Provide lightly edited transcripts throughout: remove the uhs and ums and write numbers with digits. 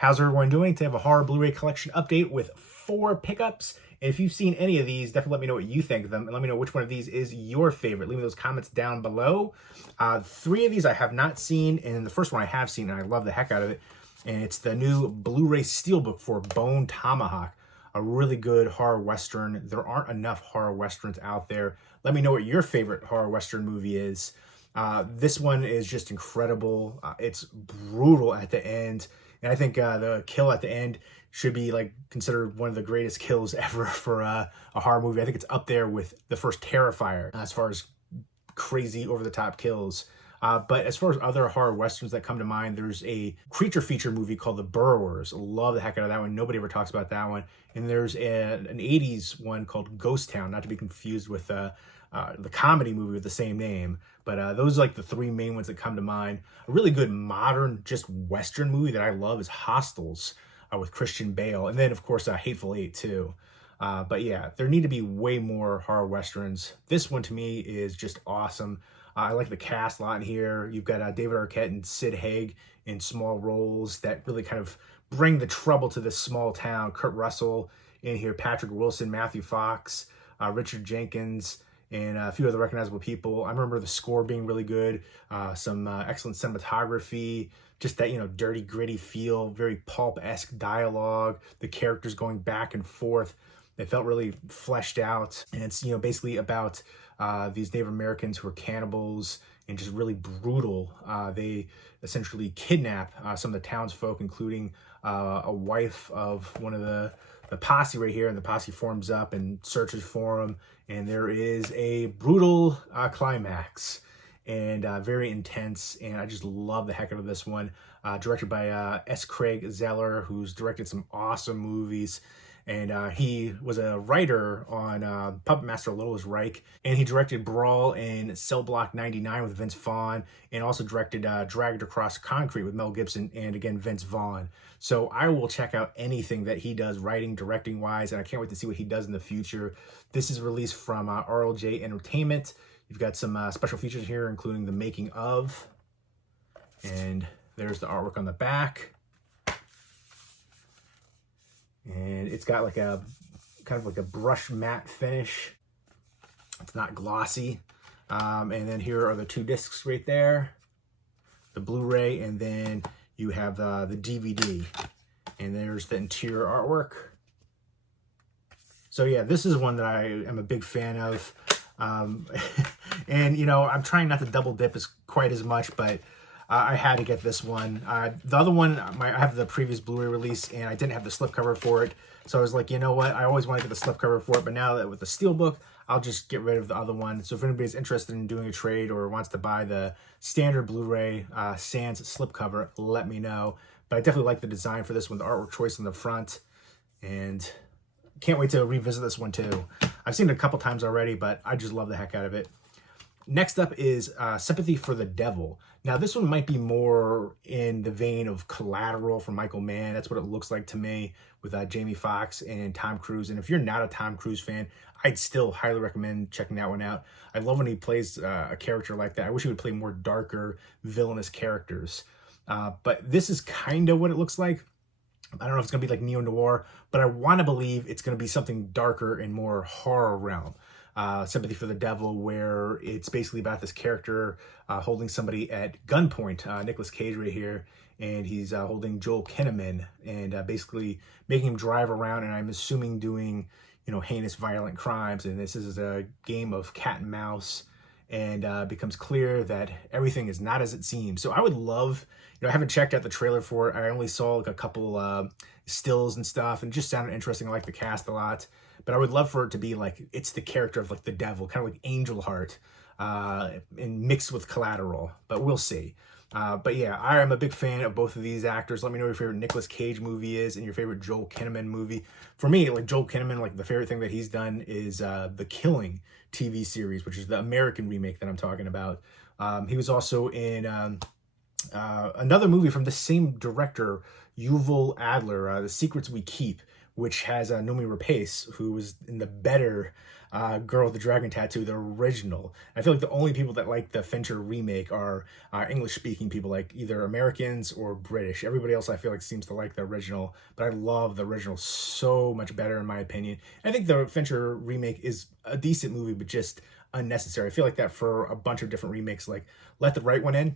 How's everyone doing? Today I have a horror Blu-ray collection update with 4 pickups. And if you've seen any of these, definitely let me know what you think of them. And let me know which one of these is your favorite. Leave me those comments down below. 3 of these I have not seen, and the first one I have seen, and I love the heck out of it. And it's the new Blu-ray Steelbook for Bone Tomahawk. A really good horror Western. There aren't enough horror Westerns out there. Let me know what your favorite horror Western movie is. This one is just incredible. It's brutal at the end. And I think the kill at the end should be like considered one of the greatest kills ever for a horror movie. I think it's up there with the first Terrifier as far as crazy over-the-top kills. But as far as other horror Westerns that come to mind, there's a creature feature movie called The Burrowers. Love the heck out of that one. Nobody ever talks about that one. And there's an 80s one called Ghost Town, not to be confused with the comedy movie with the same name. But those are like the 3 main ones that come to mind. A really good modern, just Western movie that I love is Hostels with Christian Bale. And then, of course, Hateful Eight, too. But yeah, there need to be way more horror Westerns. This one, to me, is just awesome. I like the cast a lot in here. You've got David Arquette and Sid Haig in small roles that really kind of bring the trouble to this small town. Kurt Russell in here, Patrick Wilson, Matthew Fox, Richard Jenkins, and a few other recognizable people. I remember the score being really good, some excellent cinematography, just that, dirty, gritty feel, very pulp-esque dialogue, the characters going back and forth. It felt really fleshed out, and it's, basically about these Native Americans who are cannibals and just really brutal. They essentially kidnap some of the townsfolk, including a wife of one of the posse right here, and the posse forms up and searches for him, and there is a brutal climax and very intense, and I just love the heck out of this one. Directed by S. Craig Zeller, who's directed some awesome movies, and he was a writer on Puppet Master Lois Reich, and he directed Brawl and Cell Block 99 with Vince Vaughn, and also directed Dragged Across Concrete with Mel Gibson, and again, Vince Vaughn. So I will check out anything that he does, writing, directing-wise, and I can't wait to see what he does in the future. This is released from RLJ Entertainment. You've got some special features here, including the making of, and there's the artwork on the back. And it's got like a kind of like a brush matte finish. It's not glossy. And then here are the 2 discs right there, the Blu-ray, and then you have the DVD. And there's the interior artwork. So yeah, this is one that I am a big fan of. And I'm trying not to double dip quite as much, but I had to get this one. The other one, I have the previous Blu-ray release, and I didn't have the slipcover for it. So I was like, you know what? I always want to get the slipcover for it, but now that with the Steelbook, I'll just get rid of the other one. So if anybody's interested in doing a trade or wants to buy the standard Blu-ray sans slipcover, let me know. But I definitely like the design for this one, the artwork choice on the front, and can't wait to revisit this one too. I've seen it a couple times already, but I just love the heck out of it. Next up is Sympathy for the Devil. Now, this one might be more in the vein of Collateral from Michael Mann. That's what it looks like to me, with Jamie Foxx and Tom Cruise. And if you're not a Tom Cruise fan, I'd still highly recommend checking that one out. I love when he plays a character like that. I wish he would play more darker, villainous characters. But this is kind of what it looks like. I don't know if it's going to be like neo-noir, but I want to believe it's going to be something darker and more horror realm. Sympathy for the Devil, where it's basically about this character holding somebody at gunpoint, Nicolas Cage right here, and he's holding Joel Kinnaman and basically making him drive around, and I'm assuming doing, heinous violent crimes. And this is a game of cat and mouse, and it becomes clear that everything is not as it seems. So I would love, I haven't checked out the trailer for it. I only saw like a couple stills and stuff, and it just sounded interesting. I like the cast a lot. But I would love for it to be like, it's the character of like the devil, kind of like Angel Heart, and mixed with Collateral, but we'll see. But yeah, I am a big fan of both of these actors. Let me know what your favorite Nicolas Cage movie is and your favorite Joel Kinnaman movie. For me, like Joel Kinnaman, like the favorite thing that he's done is The Killing TV series, which is the American remake that I'm talking about. He was also in another movie from the same director, Yuval Adler, The Secrets We Keep, which has Noomi Rapace, who was in the better Girl with the Dragon Tattoo, the original. I feel like the only people that like the Fincher remake are English-speaking people, like either Americans or British. Everybody else I feel like seems to like the original, but I love the original so much better in my opinion. I think the Fincher remake is a decent movie, but just unnecessary. I feel like that for a bunch of different remakes, like Let the Right One In.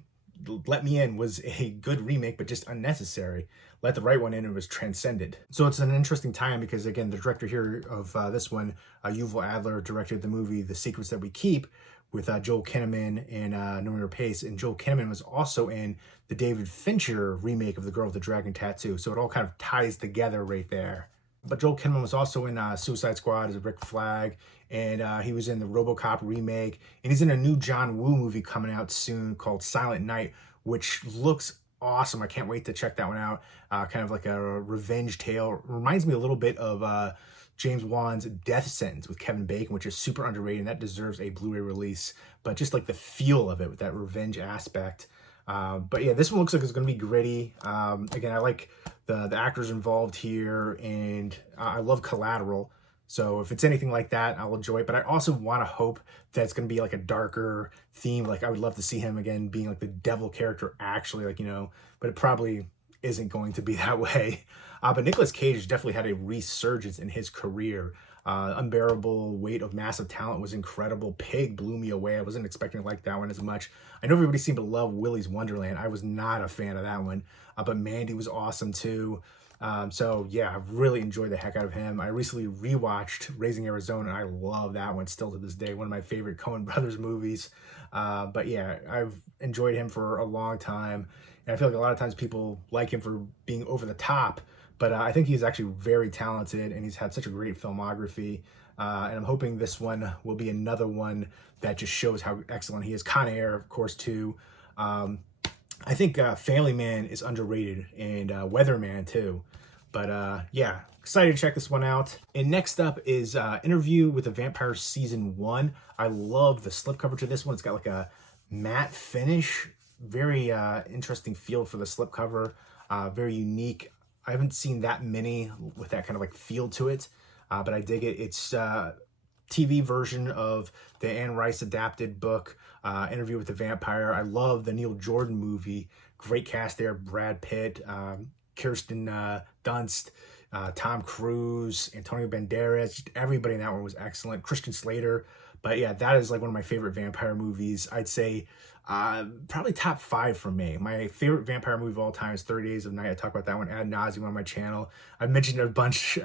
Let Me In was a good remake, but just unnecessary. Let the Right One In, it was transcended. So it's an interesting time because, again, the director here of this one, Yuval Adler, directed the movie The Secrets That We Keep with Joel Kinnaman and Noomi Rapace. And Joel Kinnaman was also in the David Fincher remake of The Girl with the Dragon Tattoo. So it all kind of ties together right there. But Joel Kinnaman was also in Suicide Squad as Rick Flag, and he was in the RoboCop remake, and he's in a new John Woo movie coming out soon called Silent Night, which looks awesome. I can't wait to check that one out. Kind of like a revenge tale. Reminds me a little bit of James Wan's Death Sentence with Kevin Bacon, which is super underrated, and that deserves a Blu-ray release. But just like the feel of it with that revenge aspect. But yeah, this one looks like it's going to be gritty. Again, I like the actors involved here, and I love Collateral. So if it's anything like that, I'll enjoy it. But I also want to hope that it's going to be like a darker theme. Like I would love to see him again being like the devil character actually, like, you know, but it probably isn't going to be that way. But Nicolas Cage definitely had a resurgence in his career. Unbearable Weight of Massive Talent was incredible. Pig blew me away. I wasn't expecting to like that one as much. I know everybody seemed to love Willy's Wonderland. I was not a fan of that one, but Mandy was awesome too. So yeah, I've really enjoyed the heck out of him. I recently rewatched Raising Arizona, and I love that one still to this day. One of my favorite Coen Brothers movies. But yeah, I've enjoyed him for a long time, and I feel like a lot of times people like him for being over the top. But I think he's actually very talented, and he's had such a great filmography. And I'm hoping this one will be another one that just shows how excellent he is. Con Air, of course, too. I think Family Man is underrated, and Weatherman, too. But yeah, excited to check this one out. And next up is Interview with the Vampire Season 1. I love the slipcover to this one. It's got like a matte finish. Very interesting feel for the slipcover. Very unique. I haven't seen that many with that kind of like feel to it, but I dig it. It's TV version of the Anne Rice adapted book, Interview with the Vampire. I love the Neil Jordan movie. Great cast there. Brad Pitt, Kirsten Dunst, Tom Cruise, Antonio Banderas. Just everybody in that one was excellent. Christian Slater. But yeah, that is like one of my favorite vampire movies. I'd say probably top 5 for me. My favorite vampire movie of all time is 30 Days of Night. I talk about that one ad nauseum on my channel. I've mentioned it a bunch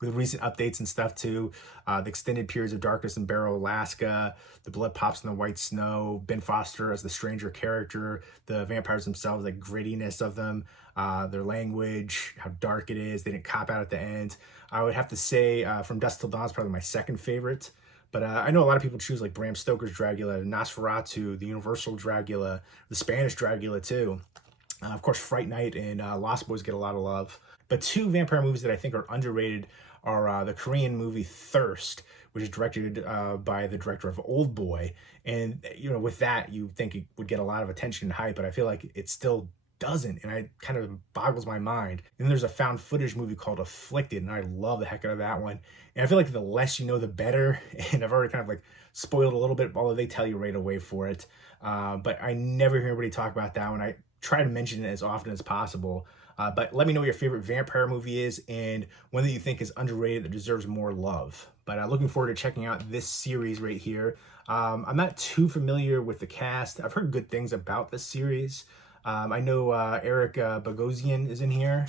with recent updates and stuff too. The Extended Periods of Darkness in Barrow, Alaska, The Blood Pops in the White Snow, Ben Foster as the stranger character, the vampires themselves, the grittiness of them, their language, how dark it is. They didn't cop out at the end. I would have to say From Dusk Till Dawn is probably my second favorite. But I know a lot of people choose like Bram Stoker's Dracula, Nosferatu, the Universal Dracula, the Spanish Dracula too. Of course, Fright Night and Lost Boys get a lot of love. But 2 vampire movies that I think are underrated are the Korean movie Thirst, which is directed by the director of Old Boy. And, you know, with that, you think it would get a lot of attention and hype, but I feel like it still doesn't, and it kind of boggles my mind. And then there's a found footage movie called Afflicted, and I love the heck out of that one. And I feel like the less you know, the better. And I've already kind of like spoiled a little bit, although they tell you right away for it. But I never hear anybody talk about that one. I try to mention it as often as possible. But let me know what your favorite vampire movie is and one that you think is underrated that deserves more love. But looking forward to checking out this series right here. I'm not too familiar with the cast. I've heard good things about this series. I know Eric Bogosian is in here,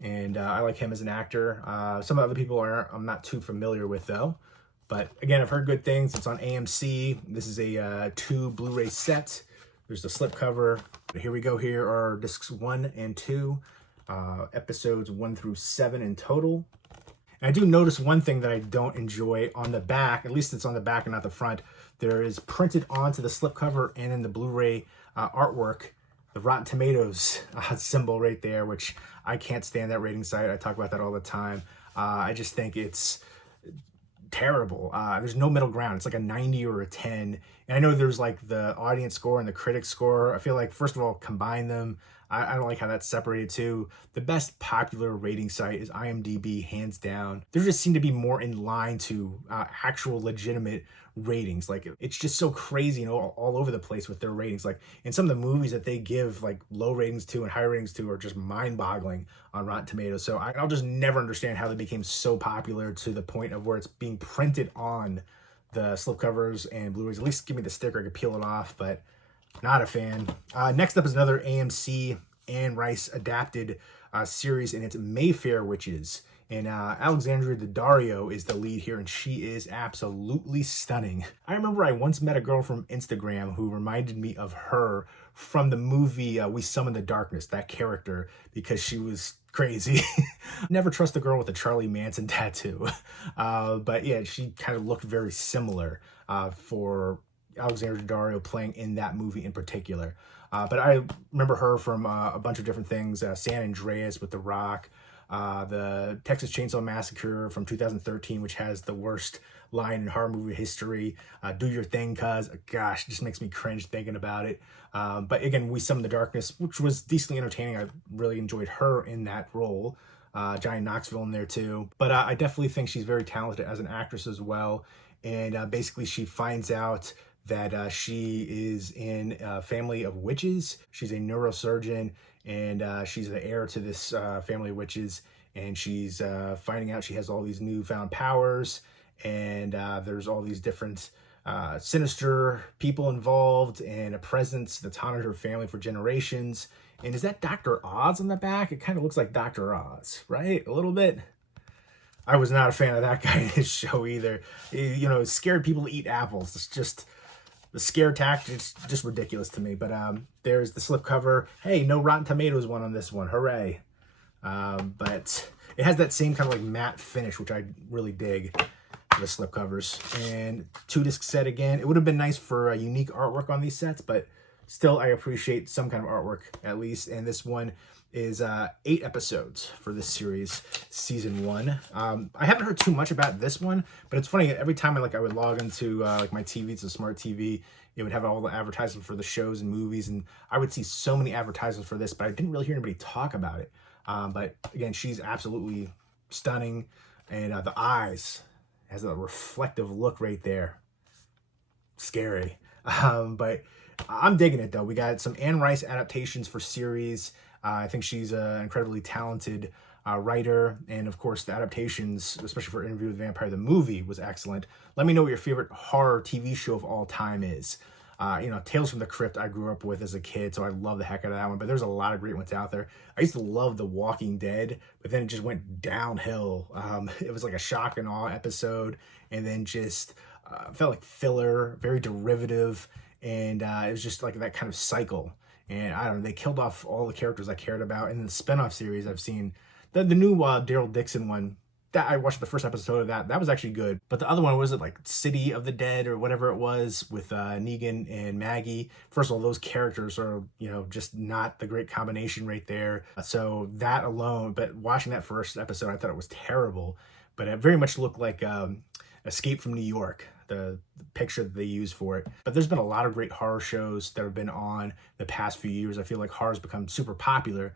and I like him as an actor. Some other people I'm not too familiar with, though. But again, I've heard good things. It's on AMC. This is a 2 Blu-ray set. There's the slipcover. Here we go. Here are discs 1 and 2, episodes 1 through 7 in total. And I do notice one thing that I don't enjoy on the back, at least it's on the back and not the front. There is printed onto the slipcover and in the Blu-ray artwork, the Rotten Tomatoes symbol right there, which I can't stand that rating site. I talk about that all the time. I just think it's terrible. There's no middle ground. It's like a 90 or a 10. And I know there's like the audience score and the critic score. I feel like, first of all, combine them. I don't like how that's separated too. The best popular rating site is IMDb, hands down. There just seem to be more in line to actual legitimate ratings. Like, it's just so crazy, you know, all over the place with their ratings. Like, and some of the movies that they give like low ratings to and high ratings to are just mind-boggling on Rotten Tomatoes. So I'll just never understand how they became so popular to the point of where it's being printed on the slipcovers and Blu-rays. At least give me the sticker, I could peel it off, but not a fan. Next up is another AMC Anne Rice adapted series, and it's Mayfair Witches. And Alexandria Daddario is the lead here, and she is absolutely stunning. I remember I once met a girl from Instagram who reminded me of her from the movie We Summon the Darkness, that character, because she was crazy. Never trust a girl with a Charlie Manson tattoo. But yeah, she kind of looked very similar for Alexandria Daddario playing in that movie in particular. But I remember her from a bunch of different things. San Andreas with The Rock, the Texas Chainsaw Massacre from 2013, which has the worst line in horror movie history. Do Your Thing, Cuz. Gosh, it just makes me cringe thinking about it. But again, We Summon the Darkness, which was decently entertaining. I really enjoyed her in that role. Johnny Knoxville in there too. But I definitely think she's very talented as an actress as well. And basically she finds out that she is in a family of witches. She's a neurosurgeon, and she's the heir to this family of witches. And she's finding out she has all these newfound powers, and there's all these different sinister people involved, and a presence that's haunted her family for generations. And is that Dr. Oz on the back? It kind of looks like Dr. Oz, right? A little bit. I was not a fan of that guy in his show either. You know, scared people to eat apples. It's just the scare tactic. It's just ridiculous to me. But there's the slipcover. Hey, no Rotten Tomatoes one on this one. Hooray. But it has that same kind of like matte finish, which I really dig for the slipcovers. And 2-disc set again. It would have been nice for a unique artwork on these sets, but still I appreciate some kind of artwork at least. And this one is 8 episodes for this series, season 1. I haven't heard too much about this one, but it's funny, every time I would log into like my TV, it's a smart TV, it would have all the advertisements for the shows and movies, and I would see so many advertisements for this, but I didn't really hear anybody talk about it. But again, she's absolutely stunning, and the eyes has a reflective look right there. Scary. But I'm digging it though. We got some Anne Rice adaptations for series. I think she's an incredibly talented writer, and of course the adaptations, especially for Interview with the Vampire, the movie was excellent. Let me know what your favorite horror TV show of all time is. You know, Tales from the Crypt I grew up with as a kid, so I love the heck out of that one, but there's a lot of great ones out there. I used to love The Walking Dead, but then it just went downhill. It was like a shock and awe episode, and then just felt like filler, very derivative, and it was just like that kind of cycle. And I don't know, they killed off all the characters I cared about. And then the spinoff series I've seen, the new Daryl Dixon one, that I watched the first episode of that was actually good. But the other one, was it like City of the Dead or whatever it was, with Negan and Maggie? First of all, those characters are, you know, just not the great combination right there. So that alone, but watching that first episode, I thought it was terrible. But it very much looked like Escape from New York, the picture that they use for it. But there's been a lot of great horror shows that have been on the past few years. I feel like horror's become super popular.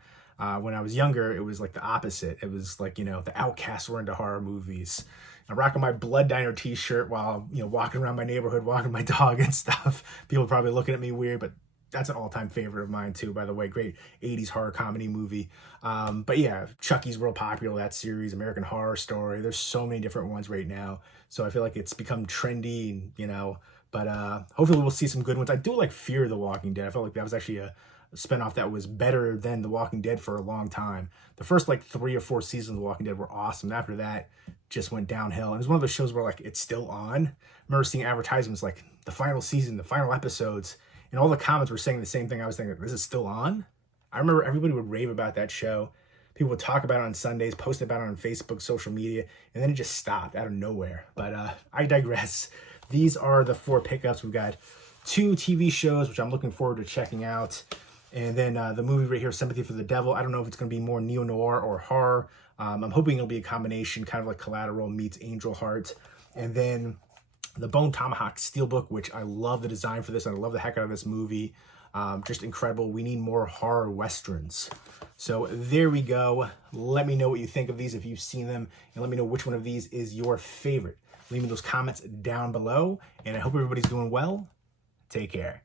When I was younger, it was like the opposite. It was like, you know, the outcasts were into horror movies. I'm rocking my Blood Diner t-shirt while, you know, walking around my neighborhood, walking my dog and stuff. People are probably looking at me weird, but that's an all-time favorite of mine too, by the way. Great 80s horror comedy movie. But yeah, Chucky's real popular, that series, American Horror Story. There's so many different ones right now. So I feel like it's become trendy, you know, but hopefully we'll see some good ones. I do like Fear the Walking Dead. I felt like that was actually a spinoff that was better than The Walking Dead for a long time. The first like 3 or 4 seasons of The Walking Dead were awesome. After that, just went downhill. And it was one of those shows where like it's still on. I remember seeing advertisements like the final season, the final episodes, and all the comments were saying the same thing. I was thinking, this is still on? I remember everybody would rave about that show. People would talk about it on Sundays, post about it on Facebook, social media, and then it just stopped out of nowhere. But I digress. These are the 4 pickups. We've got 2 TV shows, which I'm looking forward to checking out. And then the movie right here, Sympathy for the Devil. I don't know if it's going to be more neo-noir or horror. I'm hoping it'll be a combination, kind of like Collateral meets Angel Heart. And then the Bone Tomahawk Steelbook, which I love the design for this. I love the heck out of this movie. Just incredible. We need more horror westerns. So there we go. Let me know what you think of these if you've seen them, and let me know which one of these is your favorite. Leave me those comments down below, and I hope everybody's doing well. Take care.